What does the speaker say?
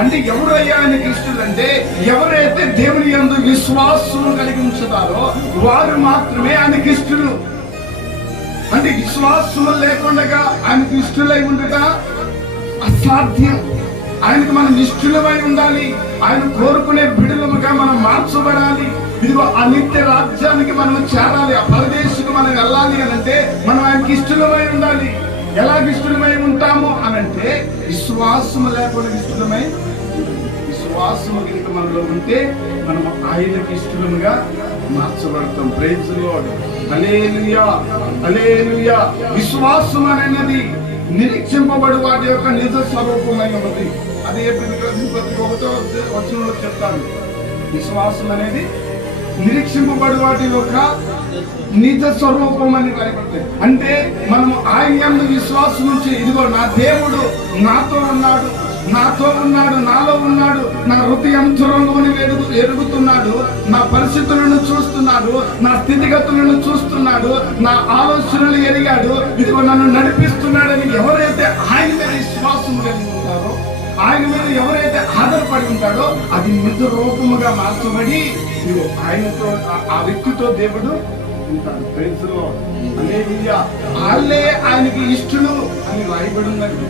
అంటే ఎవరయ్యా ఆయనకి ఇష్టలు అంటే ఎవరైతే దేవుని యందు విశ్వాసం కలిగి ఉంచుతారో వారు మాత్రమే ఆయనకి ఇష్టలు. అంటే విశ్వాసం లేకుండా ఆయనకు ఇష్టలై ఉండట అసాధ్యం. ఆయనకు మనం ఇష్టలమై ఉండాలి. ఆయన కోరుకునే బిడ్డలుగా మనం మార్చబడాలి. ఇదిగో ఆ నిత్య రాజ్యానికి మనం చేరాలి. ఆ పరదేశకు మనం వెళ్ళాలి అని అంటే మనం ఆయనకి ఇష్టలమై ఉండాలి. ఎలాగ ఇష్టలమై ఉంటాము అనంటే విశ్వాసము లేకుండా ఇష్టలమై, విశ్వాసము కనుక మనలో ఉంటే మనం ఆయనకి ఇష్టలుగా మార్చబడతాం. ప్రైజ్ లార్డ్, హల్లెలూయా, హల్లెలూయా. విశ్వాసం అనేది నిరీక్షింపబడి వాటి యొక్క నిజ స్వరూపమై ఉంది. అదే పత్రిక 1వ వచనంలో చెప్తాను. విశ్వాసం అనేది నిరీక్షింపబడి వాటి యొక్క నిజ స్వరూపం అని రాయబడుతుంది. అంటే మనము ఆయన యందు విశ్వాసం నుంచి ఇదిగో నా దేవుడు నాతో ఉన్నాడు, నాతో ఉన్నాడు, నాలో ఉన్నాడు, నా హృదయంతరంలోని ఎరుగుతున్నాడు, నా పరిస్థితులను చూస్తున్నాడు, నా స్థితిగతులను చూస్తున్నాడు, నా ఆలోచనలు ఎరిగాడు, ఇదిగో నన్ను నడిపిస్తున్నాడని ఎవరైతే ఆయన మీద విశ్వాసం కలిగి ఉంటారో, ఆయన మీద ఎవరైతే ఆధారపడి ఉంటాడో అది నిజ రూపముగా మార్చబడి ఇదిగో ఆయనతో ఆ వ్యక్తితో దేవుడు ఉంటాడు. ప్రైజ్ లార్డ్, హల్లెలూయా. వాళ్ళే ఆయనకి ఇష్టలు అని రాయబడి ఉన్నది.